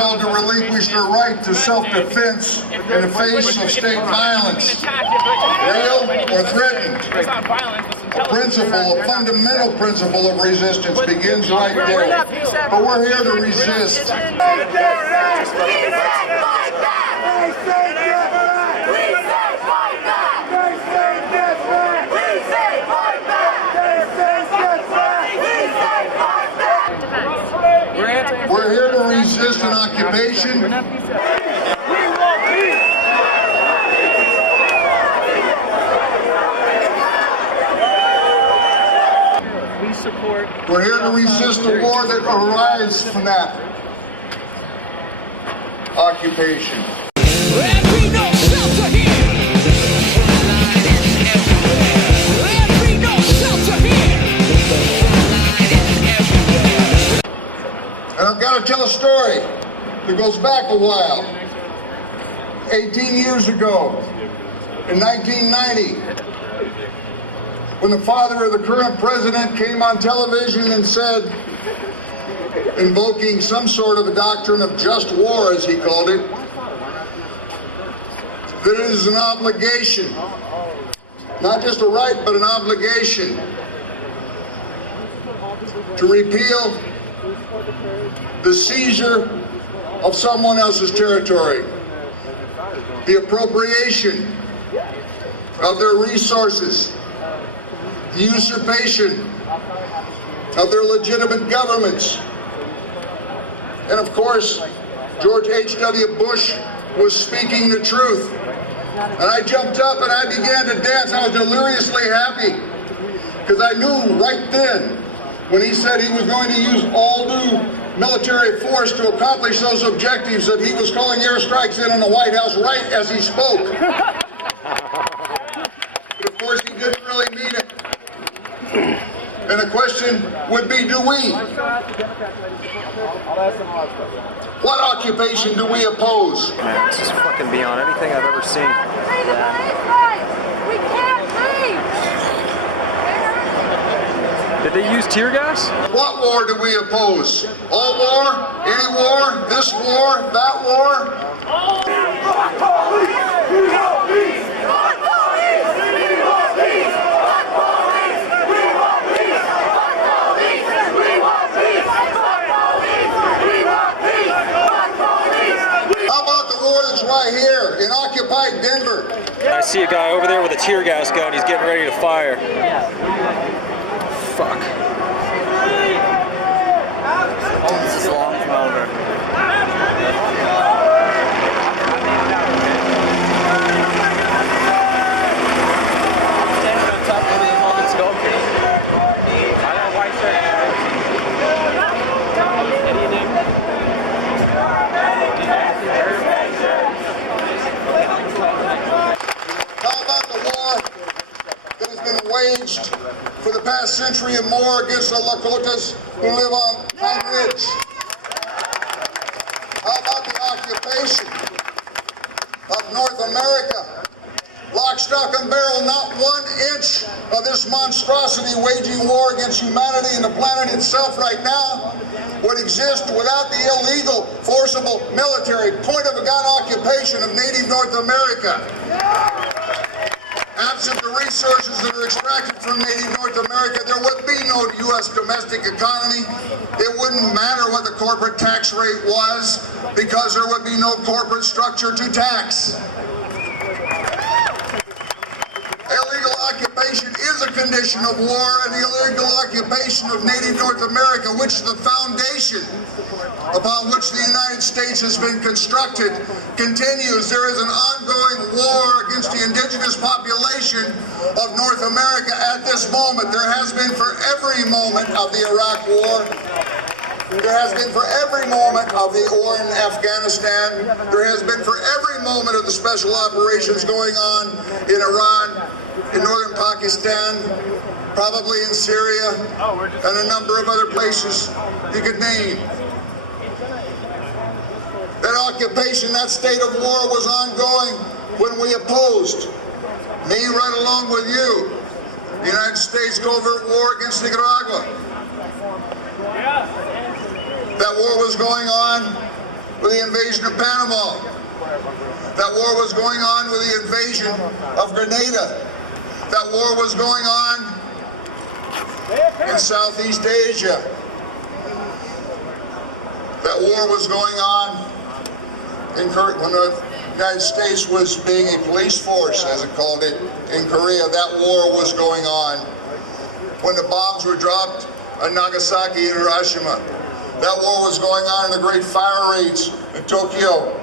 compelled to relinquish their right to self-defense in the face of state violence, real or threatened. A fundamental principle of resistance begins right there. But we're here to resist. We're here to resist an occupation. We're here to resist the war that arises from that occupation. And I've got to tell a story that goes back a while. 18 years ago, in 1990, when the father of the current president came on television and said, invoking some sort of a doctrine of just war, as he called it, that it is an obligation, not just a right, but an obligation, to repeal the seizure of someone else's territory, the appropriation of their resources, the usurpation of their legitimate governments. And of course, George H.W. Bush was speaking the truth. And I jumped up and I began to dance. I was deliriously happy because I knew right then when he said he was going to use all new military force to accomplish those objectives that he was calling airstrikes in on the White House right as he spoke. But of course he didn't really mean it. And the question would be, do we? What occupation do we oppose? Man, this is fucking beyond anything I've ever seen. We can't leave! Did they use tear gas? What war do we oppose? All war? Any war? This war? That war? Right here in occupied Denver. I see a guy over there with a tear gas gun. He's getting ready to fire. Fuck. This is long from over. Standing on top of the holding scope. I got a white shirt. Waged for the past century and more against the Lakotas who live on Pine Ridge. How about the occupation of North America? Lock, stock, and barrel, not 1 inch of this monstrosity waging war against humanity and the planet itself right now would exist without the illegal, forcible military point-of-a-gun occupation of native North America. Absent the resources that are extracted from native North America, there would be no U.S. domestic economy. It wouldn't matter what the corporate tax rate was because there would be no corporate structure to tax. Illegal occupation is a condition of war, and the illegal occupation of native North America, which is the foundation upon which the United States has been constructed, continues. There is an ongoing war against the indigenous population of North America at this moment. There has been for every moment of the Iraq War. There has been for every moment of the war in Afghanistan. There has been for every moment of the special operations going on in Iran, in northern Pakistan, probably in Syria, and a number of other places you could name. That occupation, that state of war was ongoing when we opposed, me right along with you, the United States covert war against Nicaragua. That war was going on with the invasion of Panama. That war was going on with the invasion of Grenada. That war was going on in Southeast Asia. That war was going on when the United States was being a police force, as it called it, in Korea. That war was going on when the bombs were dropped on Nagasaki and Hiroshima. That war was going on in the great fire raids in Tokyo.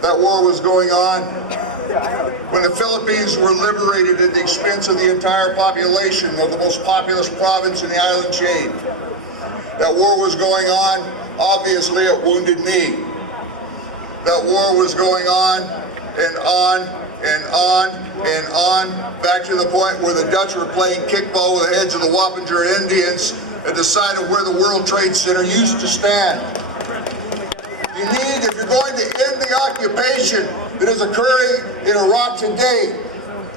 That war was going on when the Philippines were liberated at the expense of the entire population of the most populous province in the island chain. That war was going on, obviously, at Wounded Knee. That war was going on and on and on and on, back to the point where the Dutch were playing kickball with the heads of the Wappinger Indians and decided where the World Trade Center used to stand. You need, if you're going to end the occupation that is occurring in Iraq today,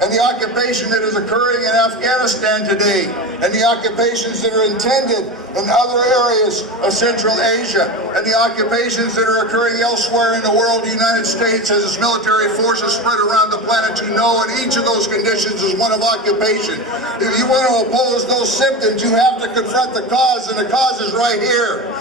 and the occupation that is occurring in Afghanistan today, and the occupations that are intended in other areas of Central Asia, and the occupations that are occurring elsewhere in the world, the United States has its military forces spread around the planet, you know, and each of those conditions is one of occupation. If you want to oppose those symptoms, you have to confront the cause, and the cause is right here.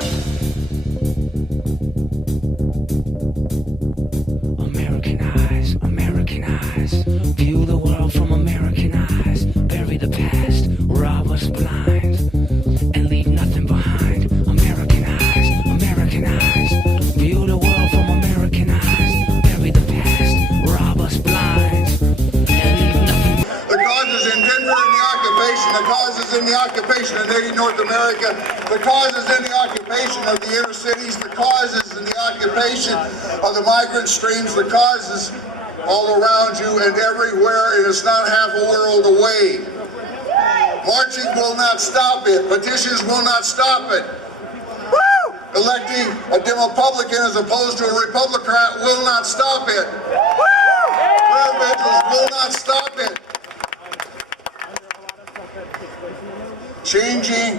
Americanize, Americanize, view the world from American eyes, bury the past, rob us blind, and leave nothing behind. Americanize, Americanize, view the world from American eyes, bury the past, rob us blind, and leave nothing. The cause is in Denver in the occupation, the cause is in the occupation of Native North America, the cause is in the occupation of the inner cities, the cause is in the occupation of the migrant streams, the cause is all around you and everywhere, and it's not half a world away. Marching will not stop it. Petitions will not stop it. Electing a Republican as opposed to a Republican will not stop it. Prayer vigils will not stop it. Changing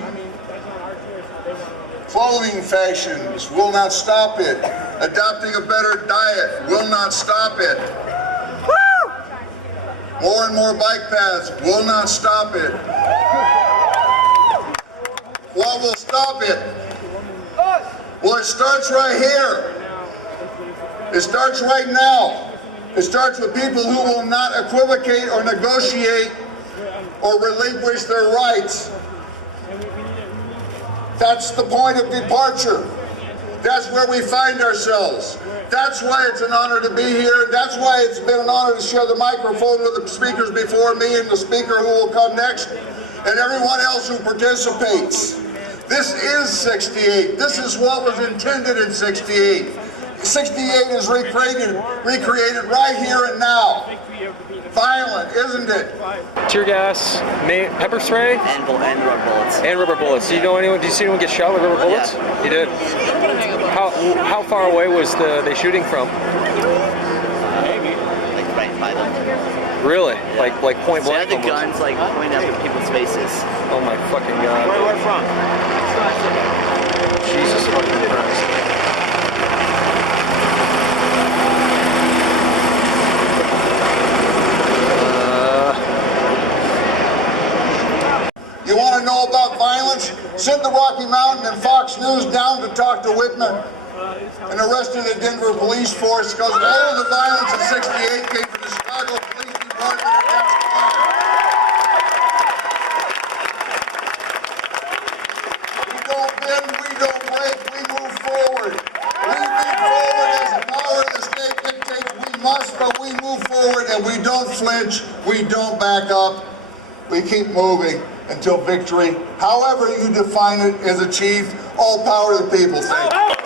clothing fashions will not stop it. Adopting a better diet will not stop it. More and more bike paths will not stop it. What will stop it? Well, it starts right here. It starts right now. It starts with people who will not equivocate or negotiate or relinquish their rights. That's the point of departure. That's where we find ourselves. That's why it's an honor to be here. That's why it's been an honor to share the microphone with the speakers before me and the speaker who will come next and everyone else who participates. This is 68. This is what was intended in 68. 68 is recreated right here and now. Violent, isn't it? Tear gas, pepper spray, and rubber bullets. and rubber bullets. Do you know anyone? Did you see anyone get shot with rubber bullets? Yeah. You did. How far away was they shooting from? Maybe like right by them. Really? Yeah. Like point So they blank? had the almost? guns like pointing up at people's faces. Oh my fucking god! Where from? Jesus fucking Christ! You want to know about violence? Send the Rocky Mountain and Fox News down to talk to Whitman and the rest of the Denver police force, because all of the violence in 68 came from the Chicago Police Department against crime. We don't bend, we don't break, we move forward. We move forward as the power of the state dictates we must, but we move forward and we don't flinch, we don't back up, we keep moving until victory, however you define it, is achieved. All power to the people. Thank you.